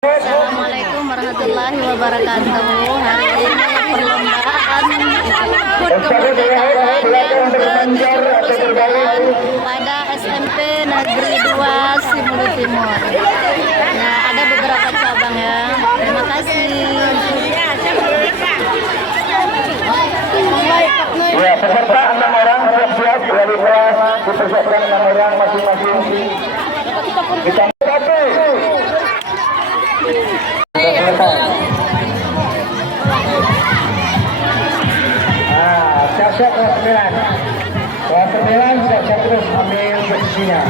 Assalamualaikum warahmatullahi wabarakatuh. Hari ini perlombaan HUT kemerdekaan yang ke-10 pada SMP Negeri 2 Simulu Timur. Nah, ada beberapa cabang ya. Terima kasih. Ya, peserta 6 orang siap-siap dari kelas dipersiapkan 6 orang masing-masing. Kita siap-siap kelas 9. Kelas 9 siap-siap terus ambil posisinya.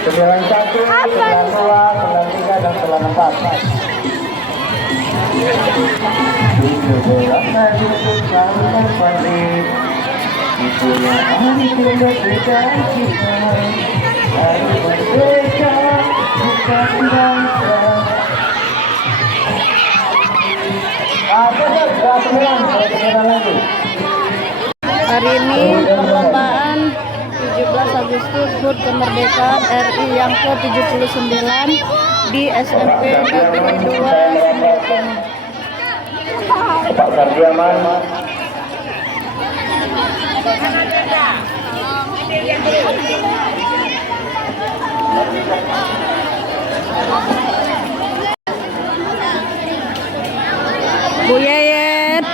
91, 92, 93 dan 94. Itulah hari kemerdekaan kita, hari merdeka bukan bangsa. Hari ini perlombaan 17 Agustus HUT kemerdekaan RI yang ke-79 di SMP Negeri 2 Simulu Timur. Pak Sardiaman. Bu Yayet,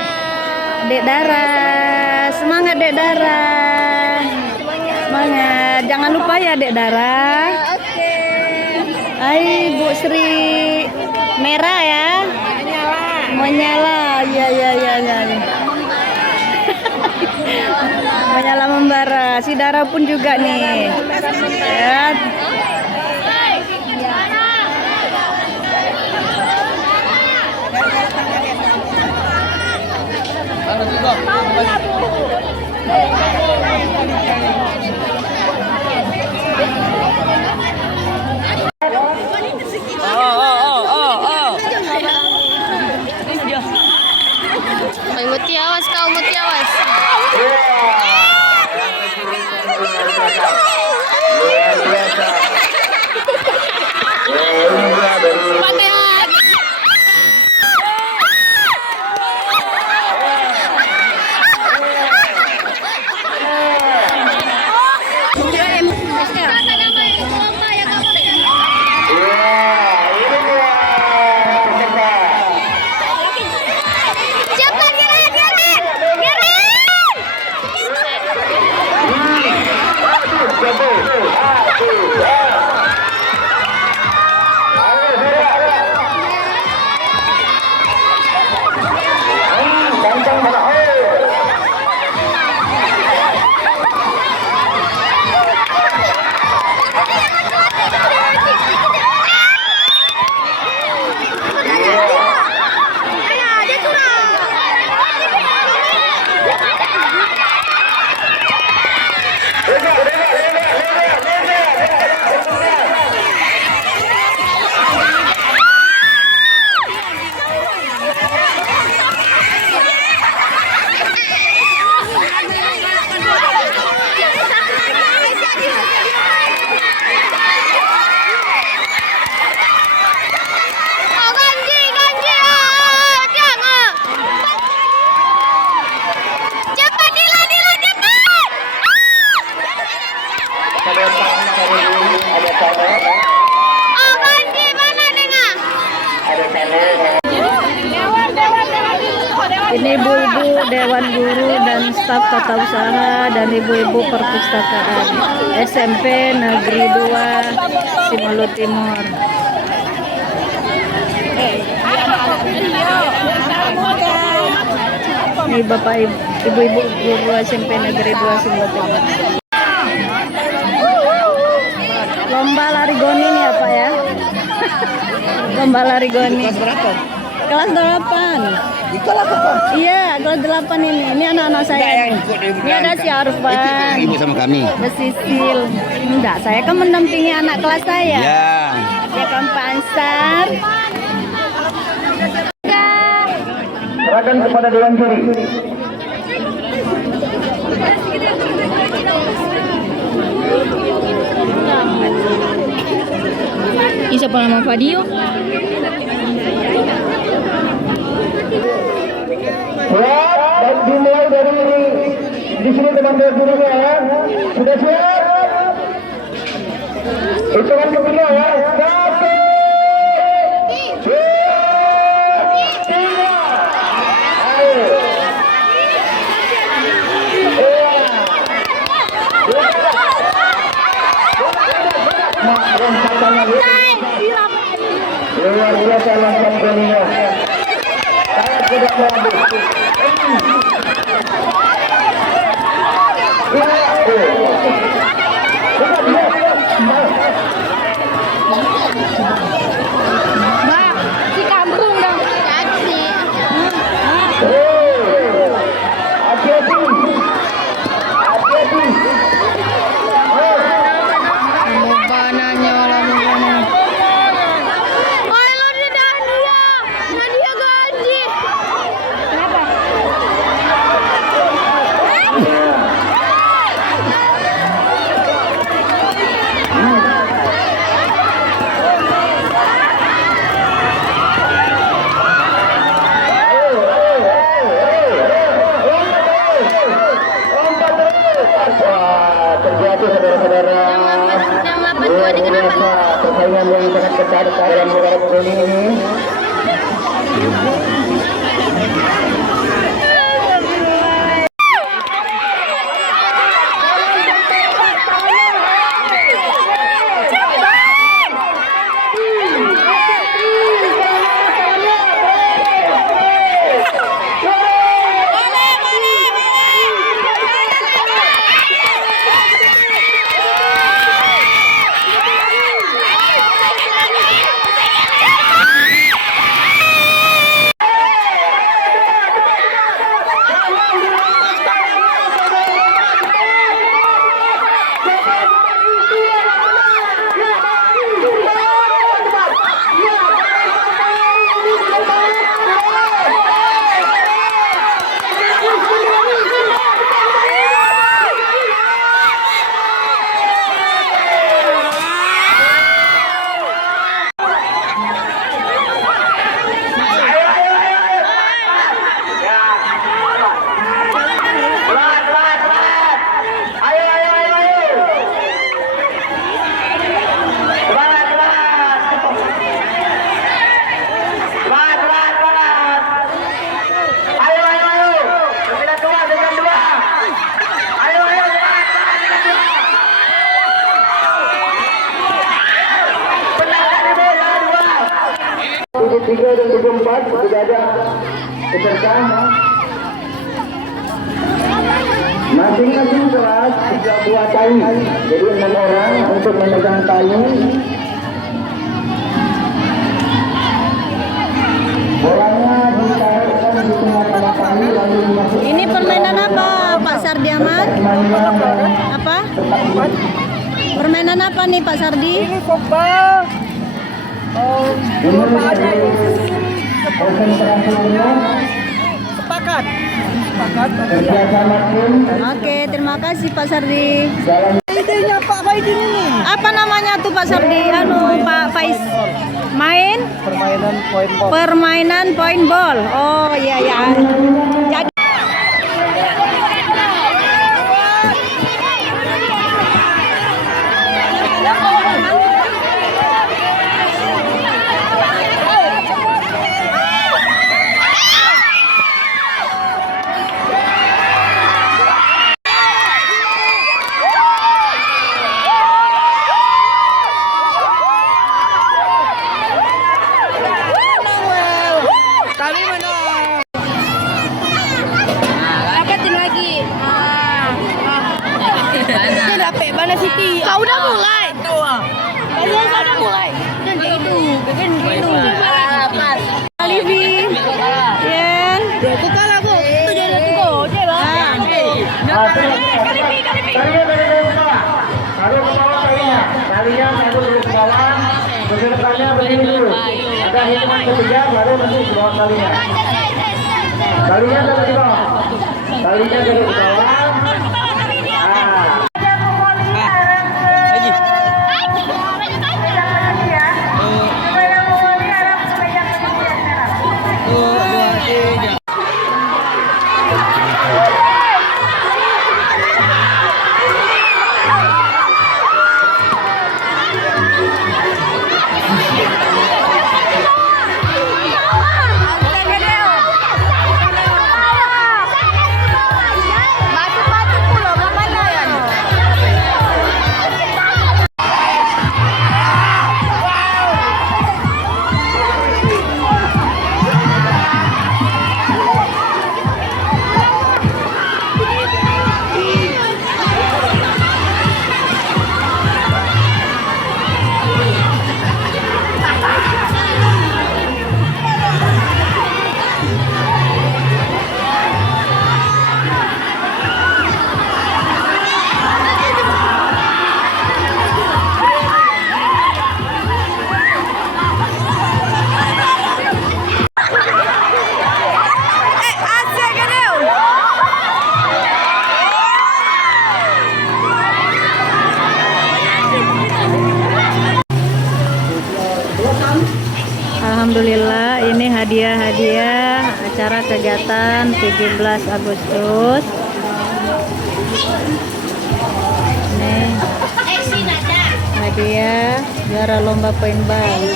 Dek Dara, semangat Dek Dara, semangat, jangan lupa ya Dek Dara. Oke. Hai Bu Sri, merah ya? Menyala, ya. Menyala membara, si Dara pun juga nih. Ya. Muti awas kau, muti awas. Ini ibu-ibu Dewan Guru dan staf tata usaha dan ibu-ibu perpustakaan SMP Negeri 2 Simulu Timur. Ini bapak ibu-ibu guru SMP Negeri 2 Simulu Timur. Lomba lari goni nih apa ya? Lomba lari goni. Kelas berapa? Kelas 8. Di kelas apa? Iya, kelas 8 ini. Ini anak-anak saya. Ini ada si Arfan. Ibu sama kami. Ada Sisil. Enggak, saya kan mendampingi anak kelas saya. Ya. Ya kan Pak Ansar. Serahkan kepada Dewan Juri. Isa pa naman Fadio. ambil dulu ya. Sudah siap? Hitungan ketiga ya. 1, 2, 3. Ayo. Luar biasa langsung golnya. Sangat tidak bagus. Mbak, si kampung dong. Caci. Hati-hati. Hati-hati. Bananya lah mukanya. Oh, lu di Nadia. Nadia gaji. Kenapa? Wah, terjadi saudara-saudara. Jam 8.2 ini kenapa? Persaingan yang sangat ketat dalam beberapa ini. Tiga dan 24 sudah ada peserta. Masing-masing kelas 3 buah tali, jadi 6 orang untuk memegang tali. Bolanya ditaruhkan di tengah-tengah tali lalu dimasukkan. Ini permainan apa, Pak Sardi Ahmad? Apa? Permainan apa nih, Pak Sardi? Ini football. Oh, apa aja ini? Konsentrasinya Sepakat. Sepakat. kerjasama tim Oke, terima kasih Pak Sardi. dalam Idenya Pak Faidin ini. Apa namanya tuh Pak Sardi? Pak Faiz. Main Permainan poin ball. permainan point ball. Oh iya ya. Jadi Kami menang. Dapetin lagi. Dia dapet mana Siti? Kau udah mulai. Kau udah mulai. Dan kayak gitu. Kan gitu. Alivi. Yen. Aku kalah kok. Itu jadi satu gol. Dia lah. Taruh ke bawah talinya. Talinya taruh dulu ke bawah. Pesertanya berdiri dulu. Ada hitungan ketiga baru nanti ke bawah talinya. Talinya taruh di bawah. Talinya taruh ke bawah. Alhamdulillah ini hadiah-hadiah acara kegiatan 17 Agustus. Nih hadiah juara lomba paintball.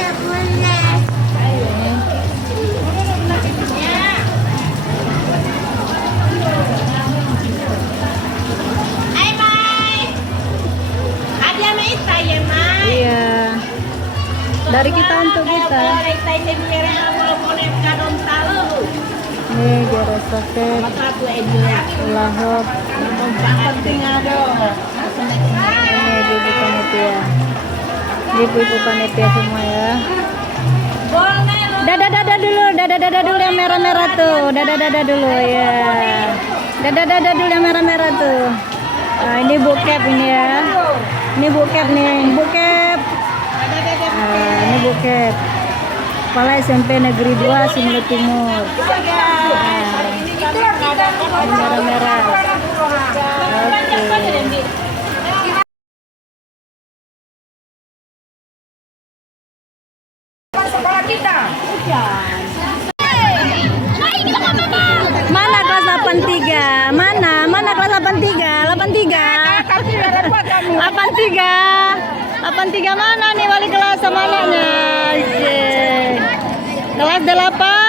Iya. Dari kita untuk kita. Nih juara estafet. Lahop. Ini ibu-ibu panitia. Ibu-ibu panitia semua ya. Dadah dulu yang merah-merah tuh. Dadah dulu ya. Dadah dulu yang merah-merah tuh. Nah, ini bokep ini ya. Ini bokep nih, bokep. Ini bokep. Kepala SMP Negeri 2 Simelu Timur. Merah-merah. Oke. Sekolah kita. Mana kelas 83? Mana kelas 83? 83 mana nih wali kelas sama anaknya? Kelas 8.